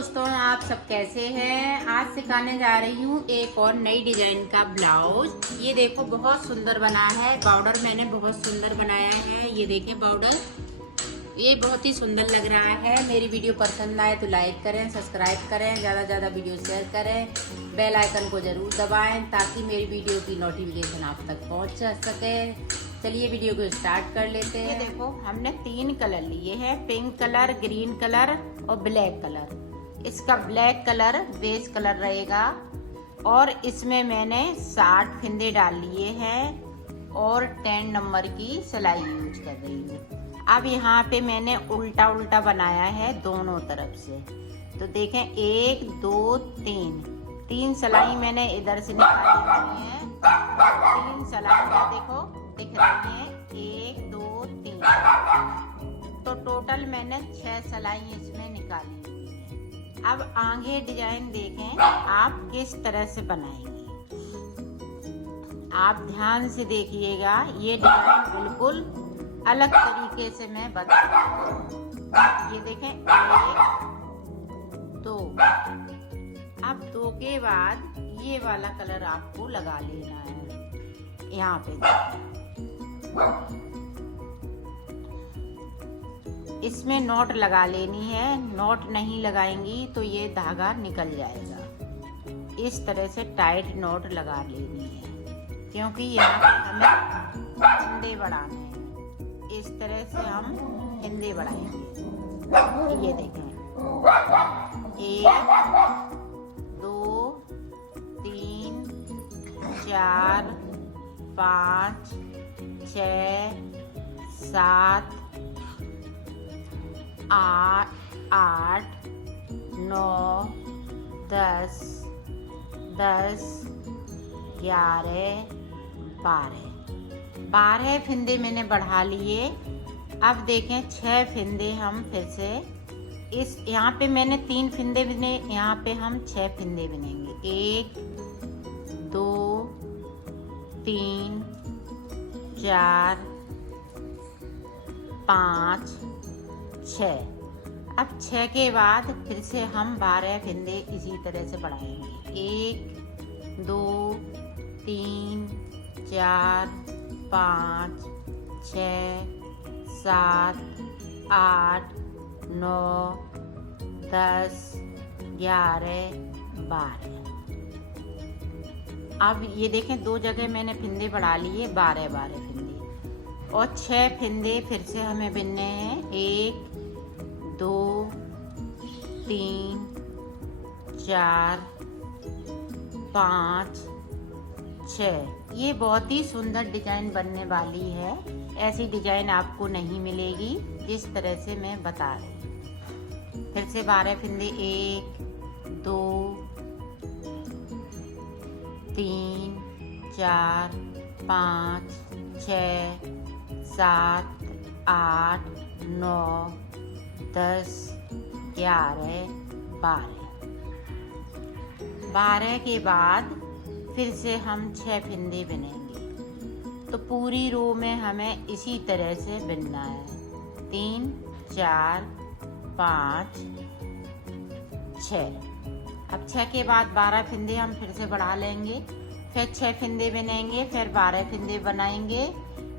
दोस्तों, आप सब कैसे हैं। आज सिखाने जा रही हूँ एक और नई डिजाइन का ब्लाउज। ये देखो बहुत सुंदर बना है। बॉर्डर मैंने बहुत सुंदर बनाया है। ये देखें बॉर्डर, ये बहुत ही सुंदर लग रहा है। मेरी वीडियो पसंद आए तो लाइक करें, सब्सक्राइब करें, ज़्यादा से ज़्यादा वीडियो शेयर करें, बेल आइकन को ज़रूर दबाएं ताकि मेरी वीडियो की नोटिफिकेशन आप तक पहुँच सके। चलिए वीडियो को स्टार्ट कर लेते हैं। ये देखो हमने 3 कलर लिए हैं, पिंक कलर, ग्रीन कलर और ब्लैक कलर। इसका ब्लैक कलर बेस कलर रहेगा और इसमें मैंने 60 फिंदे डाल लिए हैं और 10 नंबर की सिलाई यूज कर रही हूँ। अब यहाँ पे मैंने उल्टा उल्टा बनाया है दोनों तरफ से। तो देखें 1 2 3 सिलाई मैंने इधर से निकाली हुई है। 3 सिलाई देखो दिख रही है, 1 2 3। तो टोटल मैंने 6 सिलाई इसमें निकाली हुई है। अब आगे डिजाइन देखें आप किस तरह से बनाएंगे। आप ध्यान से देखिएगा, ये डिजाइन बिल्कुल अलग तरीके से मैं बता रही हूँ। ये देखें 1 2। अब 2 के बाद ये वाला कलर आपको लगा लेना है। यहाँ पे इसमें नॉट लगा लेनी है। नॉट नहीं लगाएंगी तो ये धागा निकल जाएगा। इस तरह से टाइट नॉट लगा लेनी है क्योंकि यहाँ पे हमें फंदे बढ़ाने हैं। इस तरह से हम फंदे बढ़ाएंगे। ये देखें 1 2 3 4 5 6 7 8 9 10 11 12 फिंदे मैंने बढ़ा लिए। अब देखें 6 फिंदे हम फिर से इस यहाँ पे मैंने 3 फिंदे बिने, यहाँ पे हम 6 फिंदे बिनेंगे। 1 2 3 4 5 6। अब 6 के बाद फिर से हम 12 फिंदे इसी तरह से बढ़ाएंगे। 1 2 3 4 5 6 7 8 9 10 11 12। अब ये देखें 2 जगह मैंने फिंदे बढ़ा लिए, 12 फिंदे और 6 फिंदे फिर से हमें बिनने हैं। 1 2 3 4 5 6। ये बहुत ही सुंदर डिजाइन बनने वाली है। ऐसी डिजाइन आपको नहीं मिलेगी जिस तरह से मैं बता रही हूँ। फिर से 12 फिंदे 1 2 3 4 5 6 7 8 9 10 11 12 के बाद फिर से हम 6 फिंदे बिनेंगे। तो पूरी रो में हमें इसी तरह से बिनना है। 3 4 5 6। अब 6 के बाद 12 फिंदे हम फिर से बढ़ा लेंगे, फिर 6 फिंदे बिनेंगे, फिर 12 फिंदे बनाएंगे।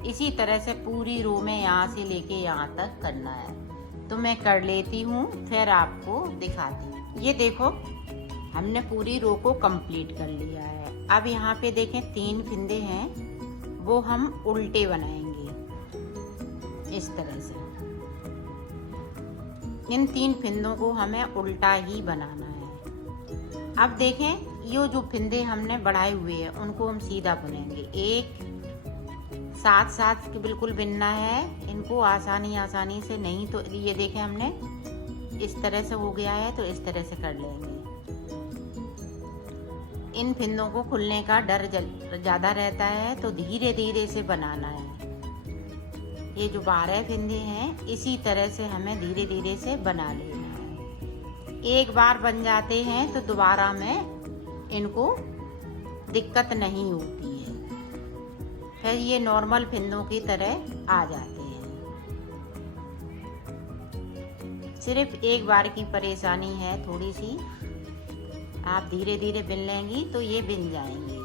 इसी तरह से पूरी रो में यहाँ से लेके यहाँ तक करना है। तो मैं कर लेती हूँ फिर आपको दिखाती हूँ। ये देखो हमने पूरी रो को कंप्लीट कर लिया है। अब यहाँ पे देखें 3 फिंदे हैं, वो हम उल्टे बनाएंगे इस तरह से। इन 3 फिंदों को हमें उल्टा ही बनाना है। अब देखें ये जो फिंदे हमने बढ़ाए हुए हैं उनको हम सीधा बुनेंगे। एक साथ साथ बिल्कुल बिनना है इनको, आसानी से नहीं। तो ये देखें हमने इस तरह से हो गया है, तो इस तरह से कर लेंगे। इन फिंदों को खुलने का डर ज़्यादा रहता है तो धीरे धीरे से बनाना है। ये जो 12 फिंदे हैं इसी तरह से हमें धीरे धीरे से बना लेना है। एक बार बन जाते हैं तो दोबारा में इनको दिक्कत नहीं होती है, फिर ये नॉर्मल फिंदों की तरह आ जाते हैं। सिर्फ एक बार की परेशानी है थोड़ी सी, आप धीरे धीरे बिन लेंगी तो ये बिन जाएंगे।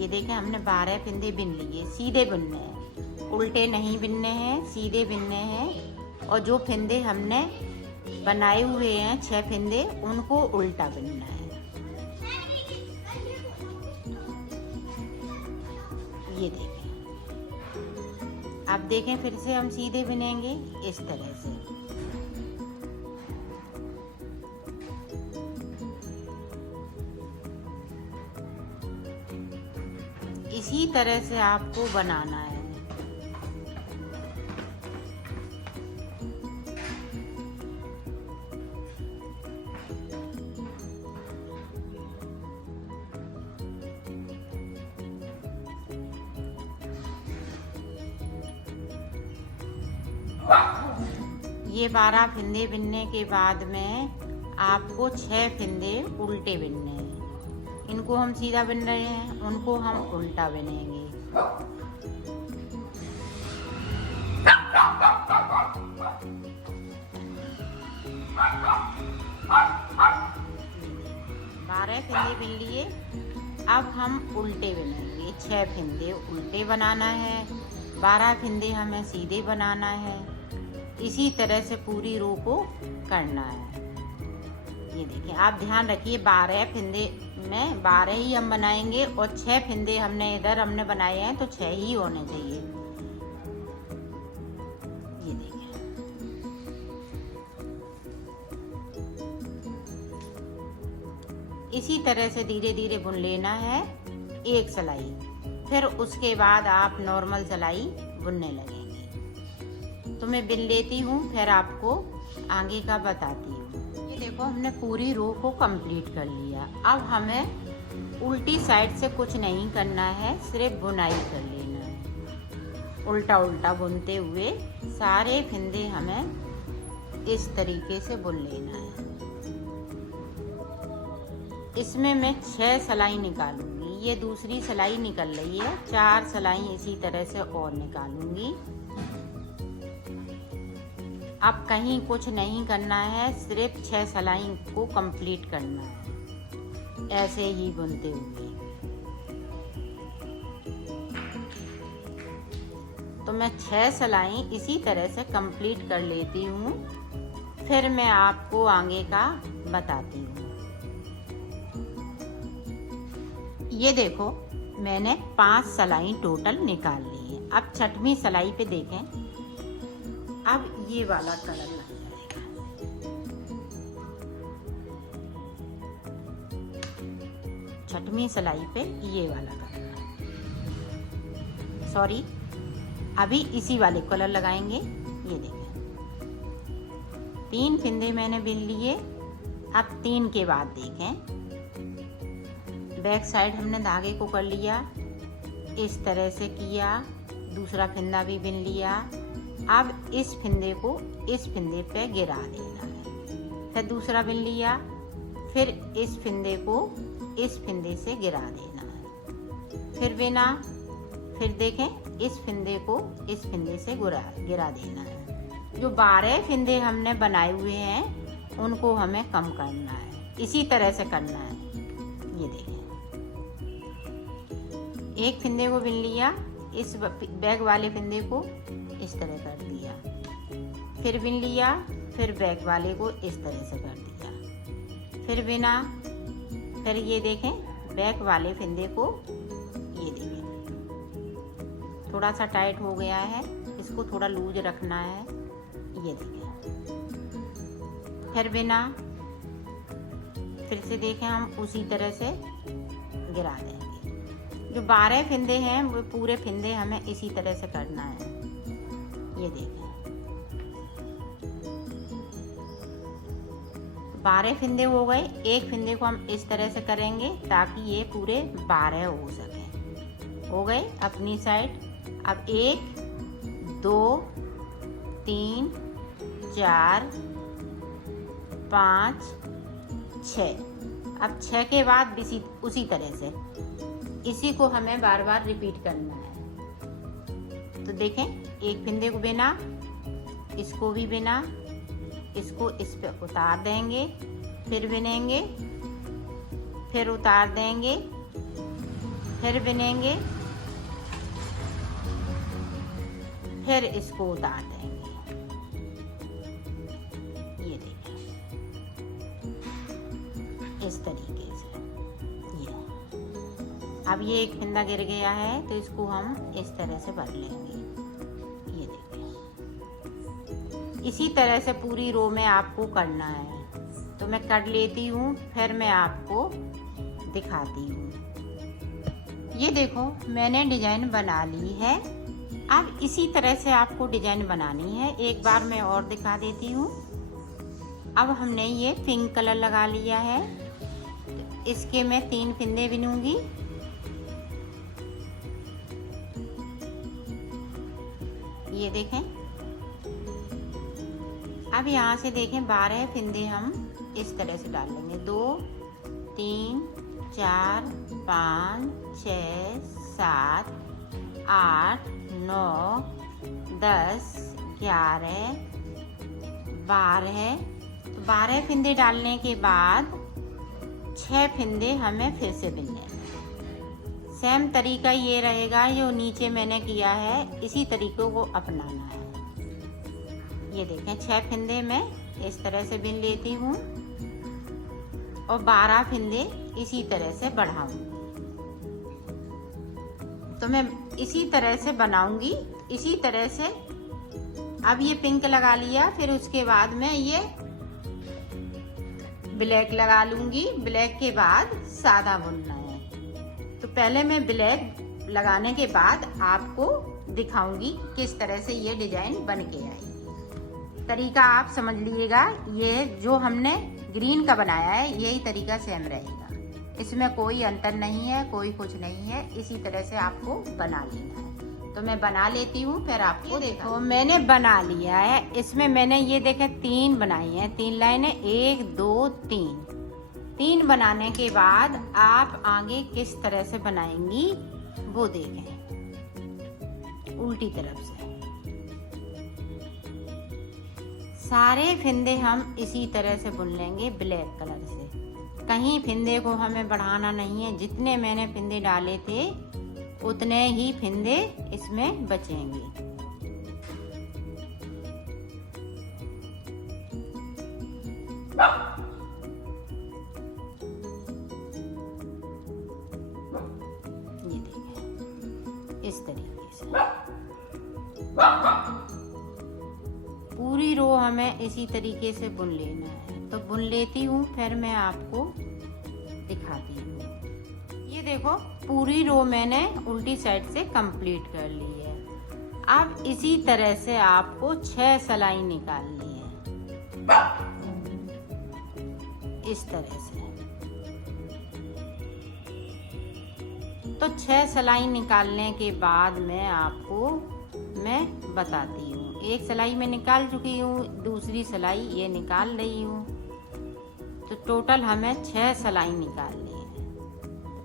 ये देखें हमने 12 फंदे बिन लिए। सीधे बिनने हैं, उल्टे नहीं बिनने हैं, सीधे बिनने हैं। और जो फंदे हमने बनाए हुए हैं 6 फंदे, उनको उल्टा बिनना है। ये देखें, अब देखें फिर से हम सीधे बिनेंगे इस तरह से। इसी तरह से आपको बनाना है। ये 12 फंदे बिनने के बाद में आपको 6 फंदे उल्टे बिनने हैं। इनको हम सीधा बिन रहे हैं, उनको हम उल्टा बिनेंगे। बारह फंदे बिन लिए, अब हम उल्टे बिनेंगे। 6 फंदे उल्टे बनाना है, 12 फंदे हमें सीधे बनाना है। इसी तरह से पूरी रो को करना है। ये देखिए, आप ध्यान रखिए 12 फंदे में 12 ही हम बनाएंगे और 6 फंदे हमने इधर बनाए हैं तो 6 ही होने चाहिए। ये देखिए, इसी तरह से धीरे धीरे बुन लेना है एक सिलाई। फिर उसके बाद आप नॉर्मल सिलाई बुनने लगेंगे। तो मैं बिन लेती हूँ, फिर आपको आगे का बताती हूँ। ये देखो, हमने पूरी रो को कंप्लीट कर लिया। अब हमें उल्टी साइड से कुछ नहीं करना है, सिर्फ बुनाई कर लेना है। उल्टा उल्टा बुनते हुए सारे फंदे हमें इस तरीके से बुन लेना है। इसमें मैं 6 सिलाई निकालूंगी। ये दूसरी सिलाई निकल रही है, 4 सिलाई इसी तरह से और निकालूंगी। अब कहीं कुछ नहीं करना है, सिर्फ 6 सिलाई को कंप्लीट करना है, ऐसे ही बुनते हुए। तो मैं 6 सिलाई इसी तरह से कंप्लीट कर लेती हूँ, फिर मैं आपको आगे का बताती हूँ। ये देखो, मैंने 5 सिलाई टोटल निकाल ली है। अब 6वीं सिलाई पे देखें, अब ये वाला कलर लग जाएगा। छठवीं सिलाई पे ये वाला कलर, सॉरी, अभी इसी वाले कलर लगाएंगे। ये देखें, 3 फंदे मैंने बिन लिए। अब 3 के बाद देखें, बैक साइड हमने धागे को कर लिया, इस तरह से किया, दूसरा फंदा भी बिन लिया। अब इस फंदे को इस फंदे पे गिरा देना है, फिर दूसरा बिन लिया, फिर इस फंदे को इस फंदे से गिरा देना है, फिर बिना, फिर देखें इस फंदे को इस फंदे से गिरा देना है। जो 12 फंदे हमने बनाए हुए हैं उनको हमें कम करना है, इसी तरह से करना है। ये देखें, एक फंदे को बिन लिया, इस बैक वाले फंदे को इस तरह कर दिया, फिर बिन लिया, फिर बैक वाले को इस तरह से कर दिया, फिर बिना, फिर ये देखें बैक वाले फंदे को, ये देखें थोड़ा सा टाइट हो गया है, इसको थोड़ा लूज रखना है। ये देखें, फिर बिना, फिर से देखें हम उसी तरह से गिरा देंगे। जो 12 फंदे हैं वो पूरे फंदे हमें इसी तरह से करना है। ये देखें, 12 फंदे हो गए। एक फंदे को हम इस तरह से करेंगे ताकि ये पूरे 12 हो सके। हो गए अपनी साइड। अब 1 2 3 4 5 6। अब 6 के बाद उसी तरह से इसी को हमें बार बार रिपीट करना है। तो देखें, एक फंदे को बिना, इसको भी बिना, इसको इस पे उतार देंगे, फिर बिनेंगे, फिर उतार देंगे, फिर बिनेंगे, फिर इसको उतार देंगे। ये देखिए इस तरीके से। ये अब ये एक फंदा गिर गया है तो इसको हम इस तरह से भर लेंगे। ये देखिए इसी तरह से पूरी रो में आपको करना है। तो मैं कर लेती हूँ, फिर मैं आपको दिखाती हूँ। ये देखो मैंने डिजाइन बना ली है। अब इसी तरह से आपको डिजाइन बनानी है। एक बार मैं और दिखा देती हूँ। अब हमने ये पिंक कलर लगा लिया है, तो इसके मैं 3 फंदे बिनूंगी। ये देखें, अब यहाँ से देखें 12 फंदे हम इस तरह से डाल लेंगे। 2 3 4 5 6 7 8 9 10 11 12। तो 12 फंदे डालने के बाद 6 फंदे हमें फिर से बिनने हैं। सेम तरीका ये रहेगा जो नीचे मैंने किया है, इसी तरीकों को अपनाना है। ये देखें 6 फंदे मैं इस तरह से बिन लेती हूँ और 12 फंदे इसी तरह से बढ़ाऊंगी। तो मैं इसी तरह से बनाऊंगी, इसी तरह से। अब ये पिंक लगा लिया, फिर उसके बाद मैं ये ब्लैक लगा लूंगी। ब्लैक के बाद सादा बुनना है। तो पहले मैं ब्लैक लगाने के बाद आपको दिखाऊंगी किस तरह से ये डिजाइन बन के आई। तरीका आप समझ लीजिएगा। ये जो हमने ग्रीन का बनाया है यही तरीका सेम रहेगा, इसमें कोई अंतर नहीं है, कोई कुछ नहीं है। इसी तरह से आपको बना लेना है। तो मैं बना लेती हूँ, फिर आपको देखो मैंने बना लिया है। इसमें मैंने ये देखे 3 बनाई हैं, 3 लाइनें, 1 2 3 बनाने के बाद आप आगे किस तरह से बनाएंगी वो देखें, उल्टी तरफ से। सारे फंदे हम इसी तरह से बुन लेंगे ब्लैक कलर से। कहीं फंदे को हमें बढ़ाना नहीं है। जितने मैंने फंदे डाले थे उतने ही फंदे इसमें बचेंगे। ये देखिए इस तरीके से पूरी रो हमें इसी तरीके से बुन लेना है। तो बुन लेती हूँ, फिर मैं आपको दिखाती हूँ। ये देखो पूरी रो मैंने उल्टी साइड से कंप्लीट कर ली है। अब इसी तरह से आपको 6 सिलाई निकालनी है, इस तरह से। तो 6 सिलाई निकालने के बाद मैं बताती हूँ। एक सिलाई मैं निकाल चुकी हूँ, दूसरी सिलाई ये निकाल रही हूँ। तो टोटल हमें 6 सिलाई निकालनी है।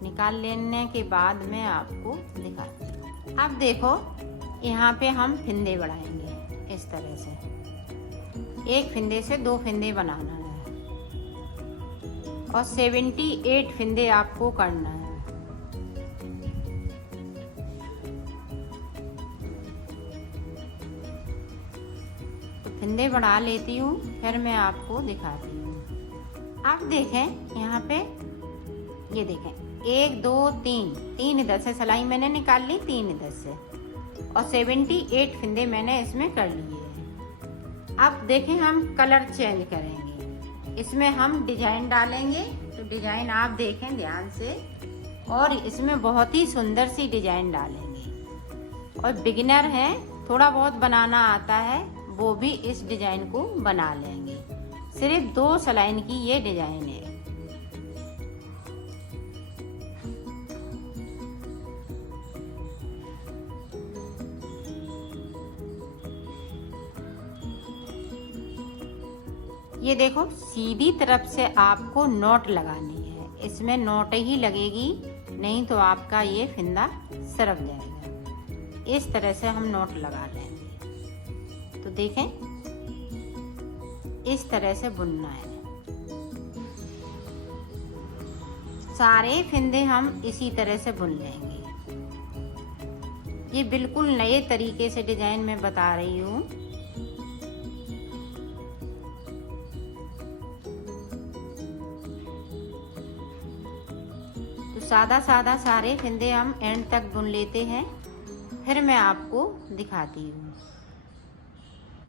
निकाल लेने के बाद मैं आपको दिखाती हूँ। अब देखो यहाँ पे हम फंदे बढ़ाएंगे इस तरह से। एक फंदे से 2 फंदे बनाना है और 78 फंदे आपको करना है। फंदे बढ़ा लेती हूँ, फिर मैं आपको दिखाती हूँ। आप देखें यहाँ पे, ये देखें 1 2 3 इधर से सिलाई मैंने निकाल ली, 3 इधर से, और 78 फंदे मैंने इसमें कर लिए हैं। अब देखें हम कलर चेंज करेंगे, इसमें हम डिजाइन डालेंगे। तो डिजाइन आप देखें ध्यान से, और इसमें बहुत ही सुंदर सी डिजाइन डालेंगे। और बिगिनर हैं, थोड़ा बहुत बनाना आता है, वो भी इस डिजाइन को बना लेंगे। सिर्फ 2 सिलाई की ये डिजाइन है। ये देखो सीधी तरफ से आपको नॉट लगानी है, इसमें नॉट ही लगेगी, नहीं तो आपका ये फंदा सरक जाएगा। इस तरह से हम नॉट लगा लेंगे। तो देखें इस तरह से बुनना है। सारे फंदे हम इसी तरह से बुन लेंगे। ये बिल्कुल नए तरीके से डिजाइन मैं बता रही हूँ। तो सादा सादा सारे फंदे हम एंड तक बुन लेते हैं, फिर मैं आपको दिखाती हूँ।